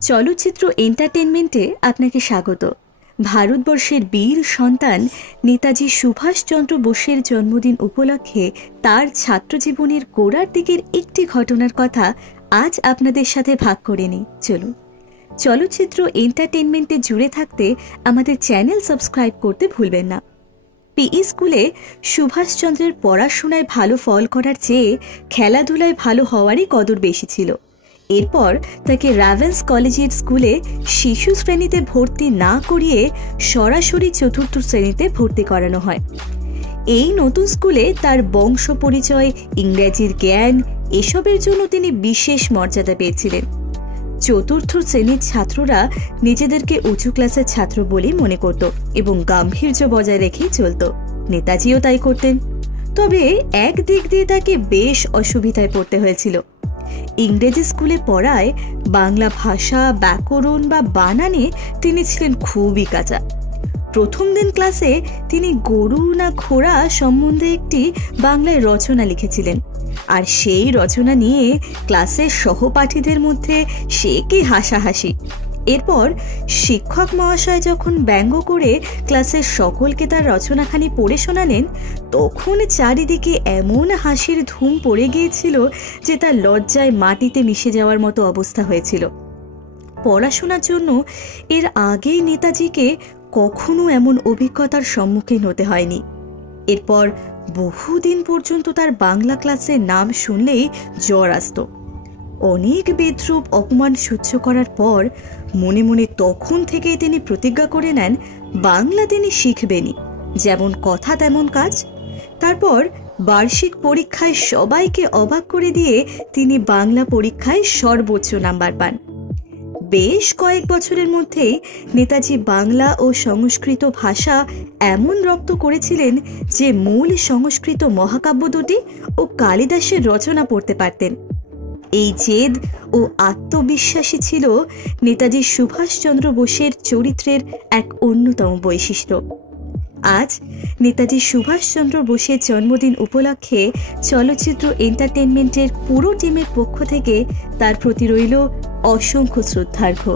চলচ্চিত্র এন্টারটেনমেন্টে আপনাকে স্বাগত। ভারতবর্ষের বীর সন্তান নেতাজি সুভাষচন্দ্র বোসের জন্মদিন উপলক্ষে তার ছাত্রজীবনের গোড়ার দিকের একটি ঘটনার কথা আজ আপনাদের সাথে ভাগ করে নিই। চলুন, চলচ্চিত্র এন্টারটেনমেন্টে জুড়ে থাকতে আমাদের চ্যানেল সাবস্ক্রাইব করতে ভুলবেন না। পিই স্কুলে সুভাষচন্দ্রের পড়াশোনায় ভালো ফল করার চেয়ে খেলাধুলায় ভালো হওয়ারই কদর বেশি ছিল। এরপর তাকে রাভেন্স কলেজিয়েট স্কুলে শিশু শ্রেণীতে ভর্তি না করিয়ে সরাসরি চতুর্থ শ্রেণীতে ভর্তি করানো হয়। এই নতুন স্কুলে তার বংশ পরিচয়, ইংরেজির জ্ঞান এসবের জন্য তিনি বিশেষ মর্যাদা পেয়েছিলেন। চতুর্থ শ্রেণীর ছাত্ররা নিজেদেরকে উঁচু ক্লাসের ছাত্র বলেই মনে করত এবং গাম্ভীর্য বজায় রেখেই চলত। নেতাজিও তাই করতেন। তবে এক দিক দিয়ে তাকে বেশ অসুবিধায় পড়তে হয়েছিল। ইংরেজি স্কুলে পড়ায় বাংলা ভাষা, ব্যাকরণ বা বানানে তিনি ছিলেন খুবই কাঁচা। প্রথম দিন ক্লাসে তিনি গরু না ঘোড়া সম্বন্ধে একটি বাংলায় রচনা লিখেছিলেন, আর সেই রচনা নিয়ে ক্লাসের সহপাঠীদের মধ্যে সে কি হাসাহাসি। এরপর শিক্ষক মহাশয় যখন ব্যঙ্গ করে ক্লাসের সকলকে তার রচনাখানি পড়ে শোনালেন, তখন চারিদিকে এমন হাসির ধুম পড়ে গিয়েছিল যে তার লজ্জায় মাটিতে মিশে যাওয়ার মতো অবস্থা হয়েছিল। পড়াশোনার জন্য এর আগেই নেতাজিকে কখনো এমন অভিজ্ঞতার সম্মুখীন হতে হয়নি। এরপর বহুদিন পর্যন্ত তার বাংলা ক্লাসের নাম শুনলেই জ্বর আসত। অনেক বিদ্রূপ অপমান সহ্য করার পর মনে মনে তখন থেকেই তিনি প্রতিজ্ঞা করে নেন বাংলা তিনি শিখবেনই, যেমন কথা তেমন কাজ। তারপর বার্ষিক পরীক্ষায় সবাইকে অবাক করে দিয়ে তিনি বাংলা পরীক্ষায় সর্বোচ্চ নাম্বার পান। বেশ কয়েক বছরের মধ্যেই নেতাজি বাংলা ও সংস্কৃত ভাষা এমন রপ্ত করেছিলেন যে মূল সংস্কৃত মহাকাব্য দুটি ও কালিদাসের রচনা পড়তে পারতেন। এই জেদ ও আত্মবিশ্বাসী ছিল নেতাজি সুভাষচন্দ্র বোসের চরিত্রের এক অন্যতম বৈশিষ্ট্য। আজ নেতাজি সুভাষচন্দ্র বোসের জন্মদিন উপলক্ষে চলচ্চিত্র এন্টারটেনমেন্টের পুরো টিমের পক্ষ থেকে তার প্রতি রইল অসংখ্য শ্রদ্ধার্ঘ্য।